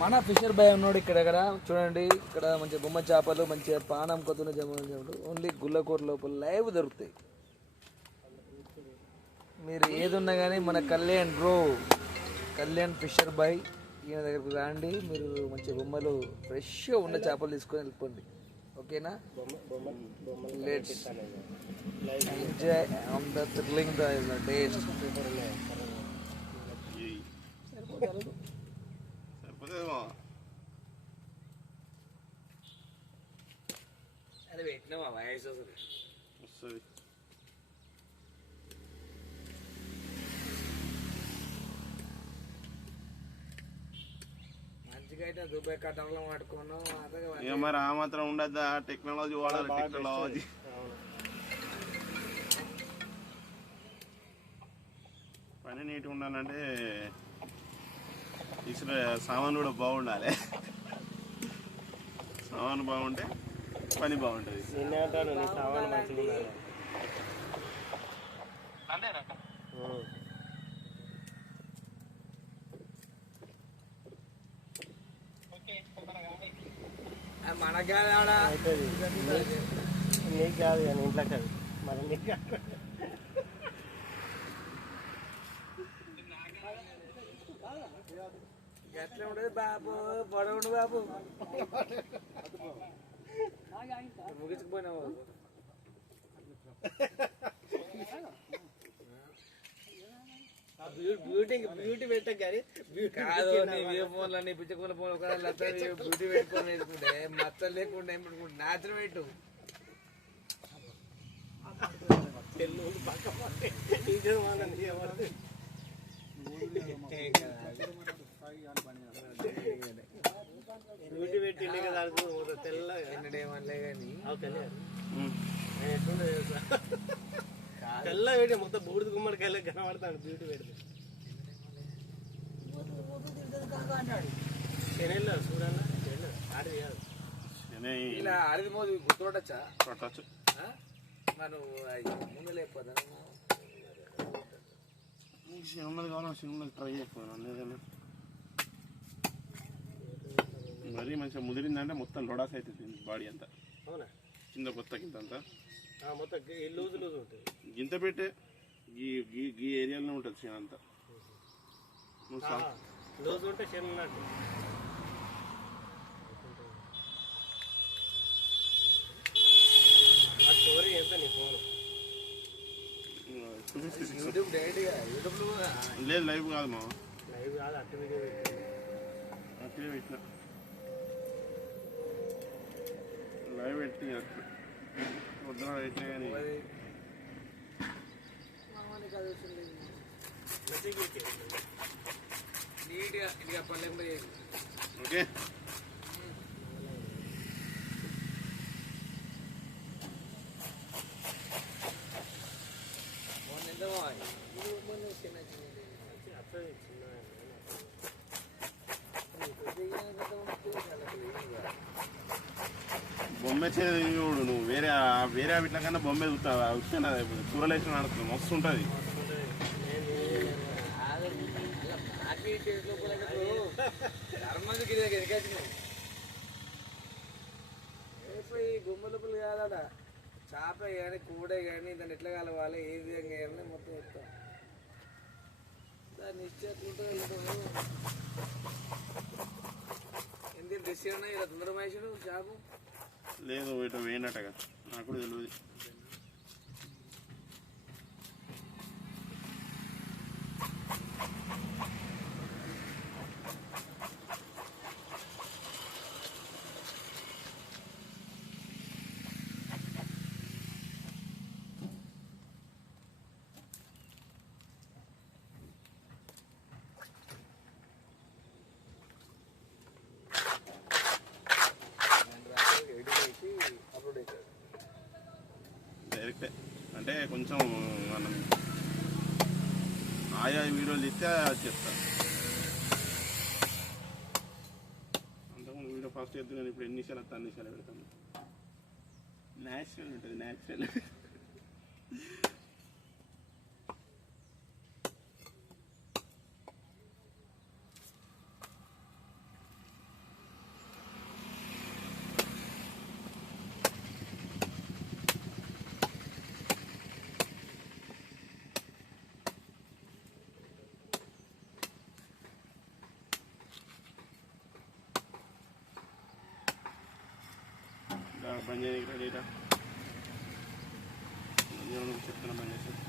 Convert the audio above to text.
మన fissure bye ఉన్నాడు ఇక్కడ దగ్గర చూడండి. ఇక్కడ మంచి బొమ్మ చేపలు మంచిగా పానం కొద్దున చేపలు ఓన్లీ గుల్లకూర లోపల లైవ్ దొరుకుతాయి. మీరు ఏది ఉన్నా కానీ మన కళ్యాణ్ ఫిషర్ బాయ్ ఈయన దగ్గరకు రండి. మీరు మంచి బొమ్మలు ఫ్రెష్గా ఉన్న చేపలు తీసుకొని వెళ్ళిపోండి. ఓకేనా? Let's enjoy on the thrilling the taste. అదే పెట్టినామా వయసు వస్తుంది. మంచిగా అయితే దుబాయ్ కట్టంలో పట్టుకున్నాం. మరి ఆ మాత్రం ఉండద్దా? టెక్నాలజీ వాడాలి. టెక్నాలజీ పని నీట్గా ఉండాలంటే ఇసుక సామాన్ కూడా బాగుండాలి. సామాను బాగుంటే పని బాగుంటుంది. మనకు కాదు నీకు కాదు కానీ ఇంట్లో కాదు మరి నీకు కాదు. ఎట్లా ఉండదు బాబు, పడవుడు బాబు ముగించుకుపోయినావు. బ్యూటీ పెట్టాం కానీ కాదు నీ ఫోన్లు నీ పిచ్చకున్న ఫోన్ ఒక బ్యూటీ పెట్టుకొని వేసుకుంటే మచ్చలు లేకుండా ఏం పెట్టుకుంటే నాచరం పెట్టు. బ్యూటీ పెట్టిండే కదా తెల్లగా ఎన్నడేమనలే కానీ తెల్ల పెట్టి మొత్తం బూడిద గుమ్మడికాయలు కనబడతాడు బ్యూటీ పెడితే. శనెల్లో చూడన్నా ఆడది కాదు ఇలా ఆడిది మోది గుర్తుపట్టచ్చా? పట్టచ్చు. మనం ముందు లేకపోతే సినిమాలు కావాలి. సినిమాలు ట్రై చేయకపోయినా లేదన్నా. మరీ మంచిగా ముదిరిందంటే మొత్తం లొడాస్ అవుతుంది బాడీ అంతా. అవునా? కింద కొత్త కింద అంతా మొత్తం లూజ్ లూజ్ ఉంటుంది. గింత పెట్టే ఈ ఏరియాలోనే ఉంటుంది శని అంతా. లూజ్ ఉంటే శని ఉన్నట్టు. ఆ స్టోరీ ఎంత నీ ఫోన్? లేదు లైవ్ కాదు మా లైవ్ కాదు అట్టు వీడియో అట్లే పెట్టిన లైవ్ పెట్టి వద్దున పెట్టినా కానీ నీట్గా ఇక పల్లెంలో చేసి ఓకే. బొమ్మె చూడు నువ్వు వేరే వీటిల కన్నా బొమ్మే చూస్తావు. వచ్చిన కూరలేసిన ఆడుతుంది మస్తు ఉంటుంది. బొమ్మ లోపల కాదా చేప కానీ కూడ కానీ దాన్ని ఎట్లా కలవాలి ఏ విధంగా వేయాలని మొత్తం చెప్తాం. దాన్ని ఇచ్చేట్లుంటే ఎందుకు డ్రెస్ అయినా ఇలా తొందర మహేషుడు చేప లేదు ఇటు వేయనట్టగా నాకు కూడా తెలియదు. డైరెక్టే అంటే కొంచెం మనం ఆయా వీడియోలు తీస్తే చెప్తాను. అంతకుముందు వీడియో ఫస్ట్ చేద్దాం కానీ ఇప్పుడు ఎన్ని నిమిషాలు వస్తే అన్ని నిమిషాలు పెడతాను. న్యాచురల్ ఉంటుంది న్యాచురల్. బంద్ చేయడానికి చెప్తున్నా బంద్ చేసి